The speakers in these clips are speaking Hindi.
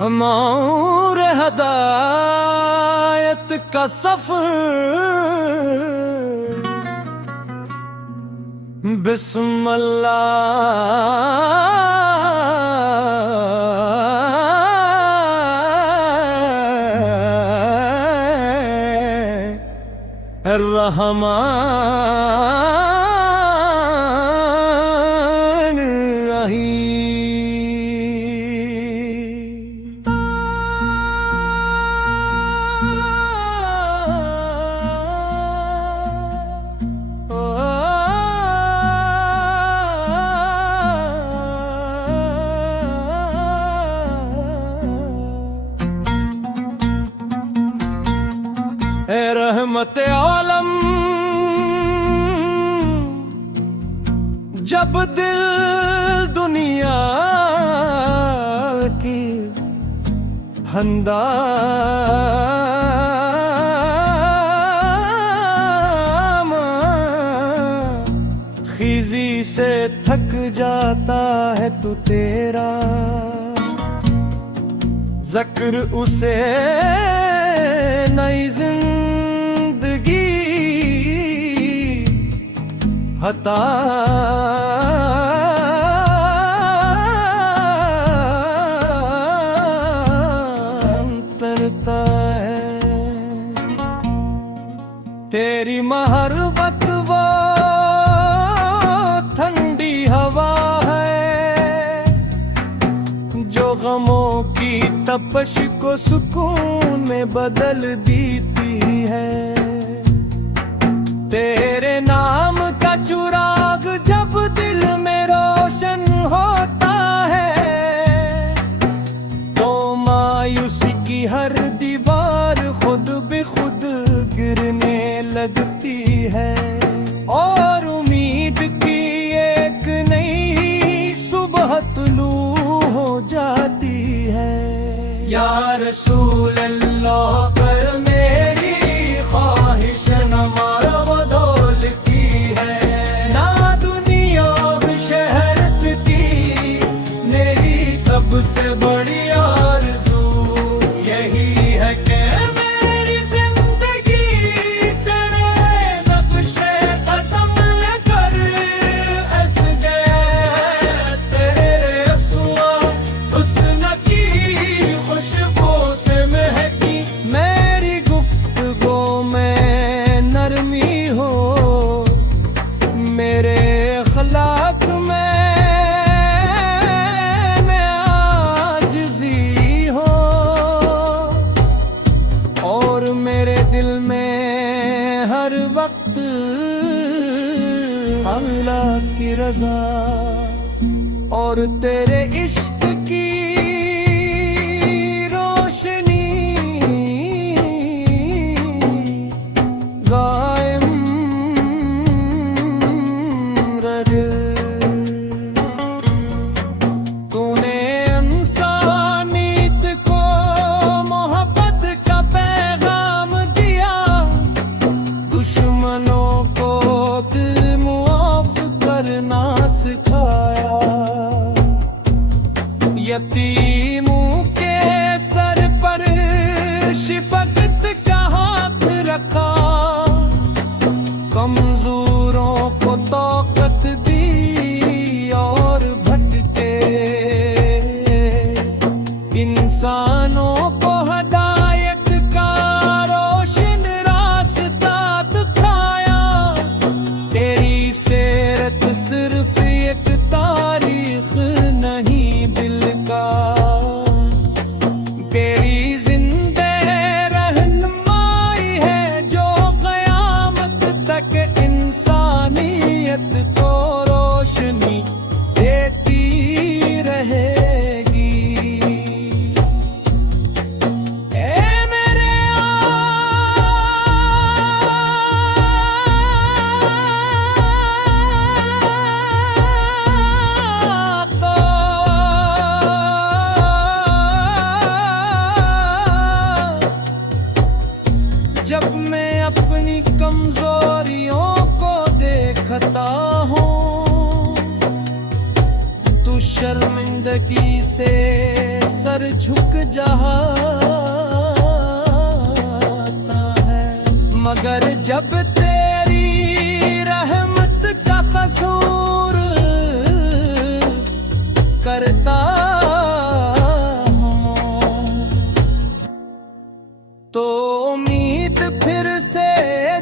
अमौर हदायत का सफर बिस्मिल्लाह रहमान रहीम। ए रहमत आलम, जब दिल दुनिया की हंगामा खिजी से थक जाता है तू तेरा ज़िक्र उसे नई जिंदगी हता करता है। तेरी महरबत वो ठंडी हवा है जो गमों की तपश को सुकून में बदल देती है। तेरे नाम का चिराग जब दिल में रोशन होता है तो मायूसी की हर दीवार खुद बेखुद गिरने लगती है और उम्मीद की एक नई सुबह तुलू हो जाती है। या रसूल अल्लाह पर मेरी ख्वाहिश न मारो बदौल की है, ना दुनिया शहरत की मेरी सबसे बड़ी आरज़ू यही है कि मेरी जिंदगी तेरे नक्शे ख़त्म न कर ऐसे तेरे रसूआ हुस्न की खुशबू से महकी। मेरी गुफ्तगू में नरमी हो, मेरे अखलाक में आजिज़ी हो और मेरे दिल में हर वक्त अल्लाह की रज़ा और तेरे इश्क की रोशनी कायम रहे। तूने इंसानियत को मोहब्बत का पैगाम दिया, दुश्मनों को दिल मुआफ करना सिखाया, यतीमों के सर पर शिफकत का हाथ रखा, कमजोरों को ताकत दी और भटके इंसानों को हदायत का रोशन रास्ता दिखाया। तेरी सीरत सिर्फ एक तारीख नहीं दिल का, तेरी जिंदे रहनुमाई है जो क़यामत तक इंसानियत को रोशनी देती रहेगी। ए जिंदगी से सर झुक जाता है, मगर जब तेरी रहमत का कसूर करता हूँ तो उम्मीद फिर से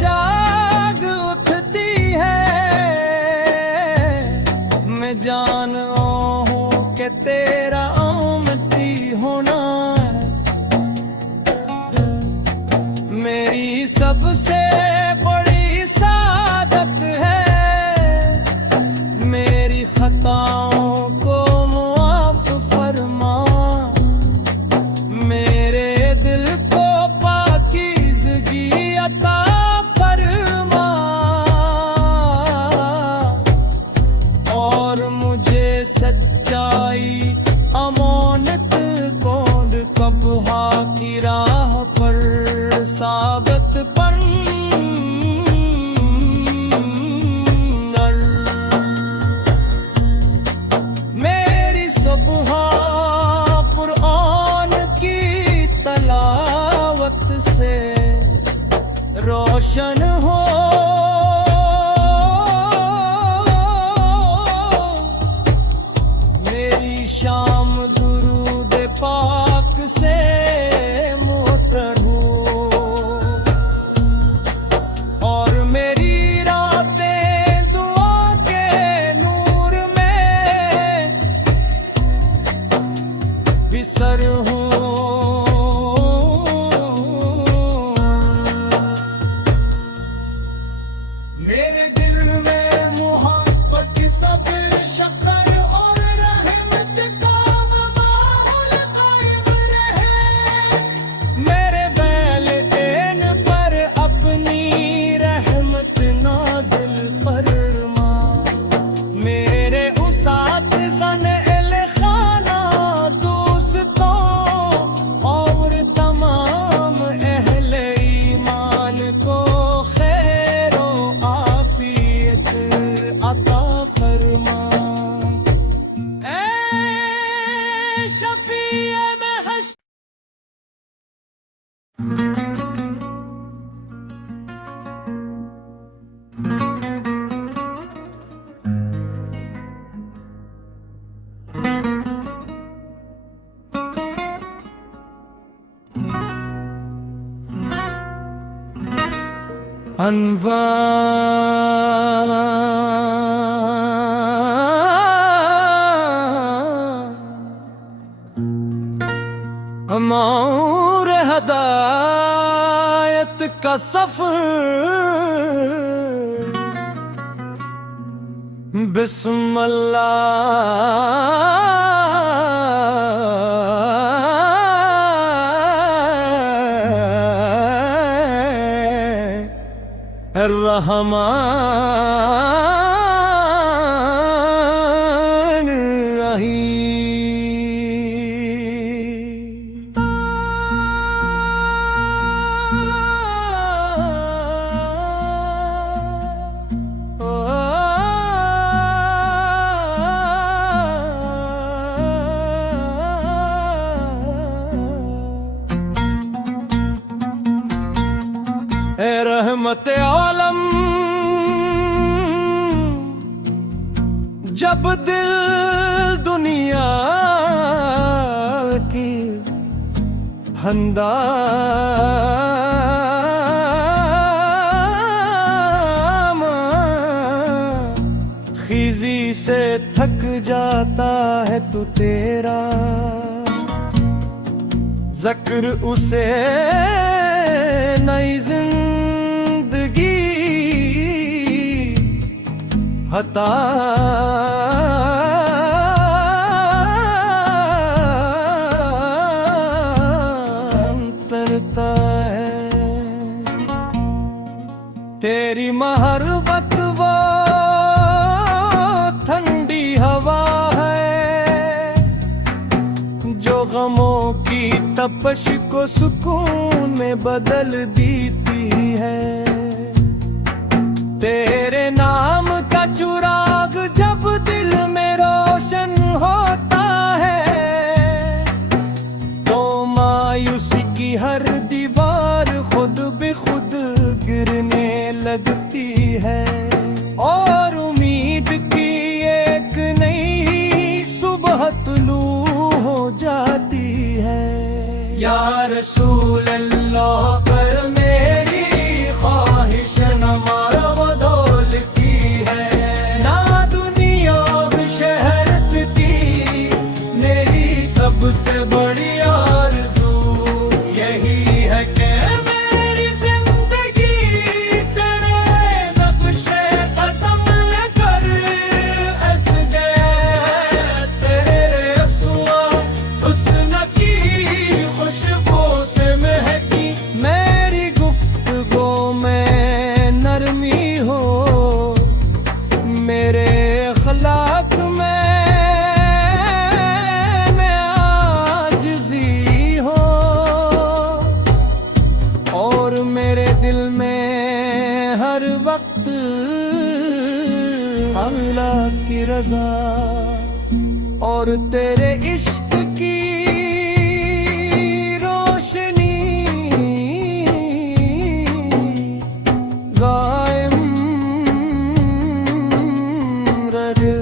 जाग उठती है। मैं जानता हूँ कि तेरा उम्मती होना मेरी सबसे बड़ी सादत है। मेरी खताओं को मुआफ फरमा, मेरे दिल को पाकीज़गी अता फरमा, और मुझे सच्चाई अमानत कौन कबहा की राह पर साबित पर मेरी सुबह कुरान की तलावत से रोशन हो, मेरी शाम दुरूद पाक से मोटर हो, और मेरी रातें दुआ के नूर में बिसर हो। मेरे दिल में मोहब्बत की सब्र शक्कर और रहमत का माहौल कायम रहे। मेरे बैल इन पर अपनी रहमत नाज़िल फरमा, मेरे उसातिज़ान खाना दोस्तों और तमाम अहले ईमान को खैरो आफियत अता फरमा। ऐ शफीए महश अमार हदायत का सफर बिस्मिल्लाह रहमान रहीम। ए रहमत आलम, जब दिल दुनिया की हंगामा खिजी से थक जाता है तू तेरा, ज़क्र उसे नई जिंदगी अता करता है। तेरी महरबत वो ठंडी हवा है जो गमों की तपश को सुकून में बदल देती है। तेरे नाम का चुराग जब दिल में रोशन होता है हर दीवार खुद बेखुद गिरने लगती है और उम्मीद की एक नई सुबह तुलू हो जाती है। या रसूल अल्लाह पर मेरी ख्वाहिश न मारवदोल की है, ना दुनिया शहरत की मेरी सबसे बड़ी आरज़ू यही है कि मेरी जिंदगी तेरे नक्शे कदम न कर ऐस गए तेरे रसूआ हुस्न की खुशबू से महकी। मेरी गुफ्तगू में नरमी हो, मेरे अखलाक में आजिज़ी हो, और मेरे दिल में हर वक्त अल्लाह की रज़ा और तेरे इश्क की रोशनी कायम रहे।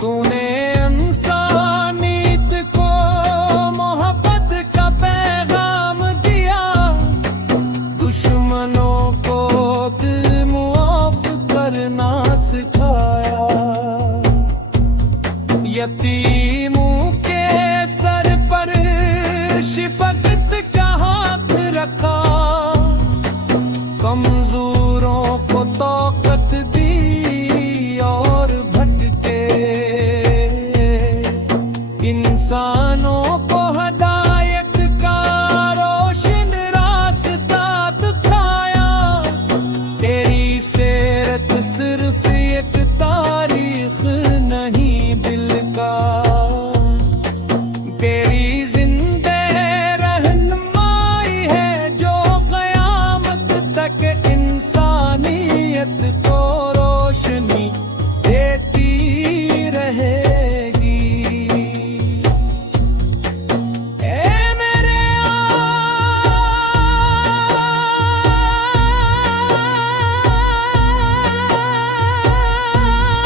तूने इंसानियत को मोहब्बत का पैगाम दिया, दुश्मनों को दिल मुआफ करना सिखाया, यतीमों के सर पर शिफकत का हाथ रखा, कमजोरों को ताकत दी और भटके इंसानों को हदायत का रोशन रास्ता दिखाया। तेरी सीरत सिर्फ एक तारीख नहीं दिल का, तेरी जिंदे रहनुमाई है जो क़यामत तक इंसानियत को रोशनी देती रहेगी। ए मेरे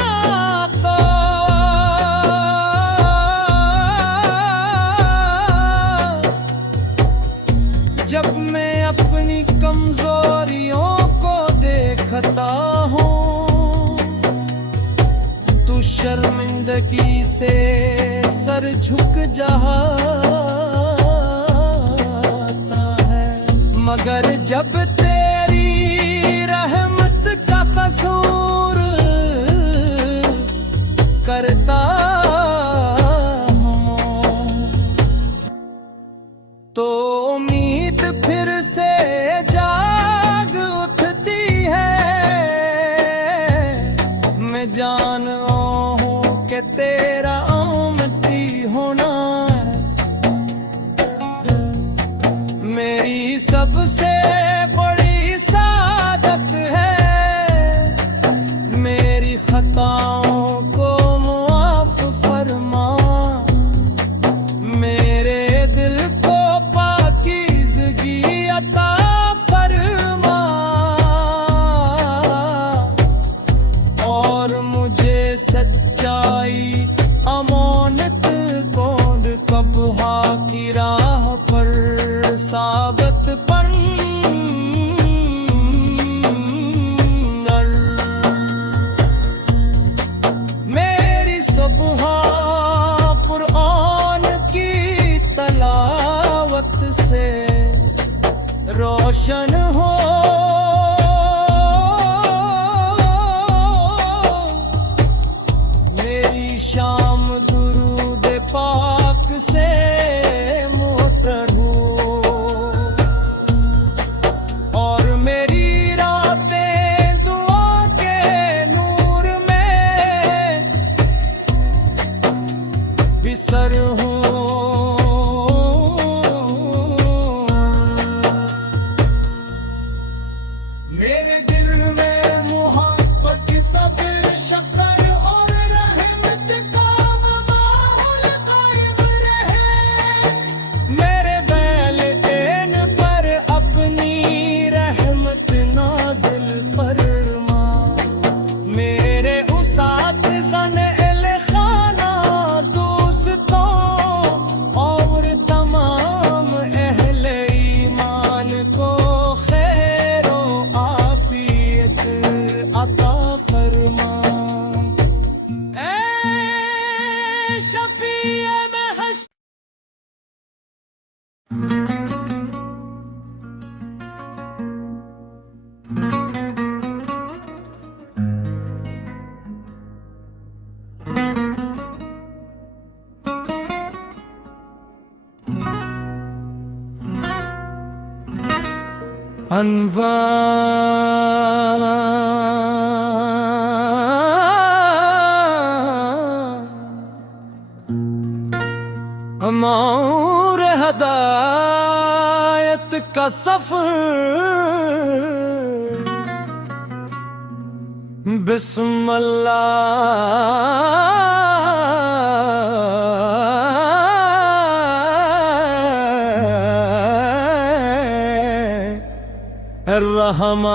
आका, जब मैं अपनी कमजोरियों को देखता हूँ, तू शर्मिंदगी से सर झुक जाता है, मगर जब तेरी रहमत का कसूर करता हूँ, तो उम्मीद फिर से जाग उठती है। मैं जानता हूँ कि तेरा उम्मती होना मेरी सबसे बड़ी सादत है। मेरी खताओं को मुआफ फरमा, मेरे दिल को पाकीज़गी अता फरमा, और मुझे सच्चाई अमानत कौन कबहा की राह पर साबित पर मेरी सुबह कुरान की तलावत से रोशन हो, मेरी शाम दुरूद पाक से मोटर हो, और मेरी रातें दुआ के नूर में बिसर हो। मेरे दिल में मोहब्बत की सब्र शक्कर और रहमत का माहौल कायम रहे। अमौर हदायत का सफर बिस्मिल्लाह रहमान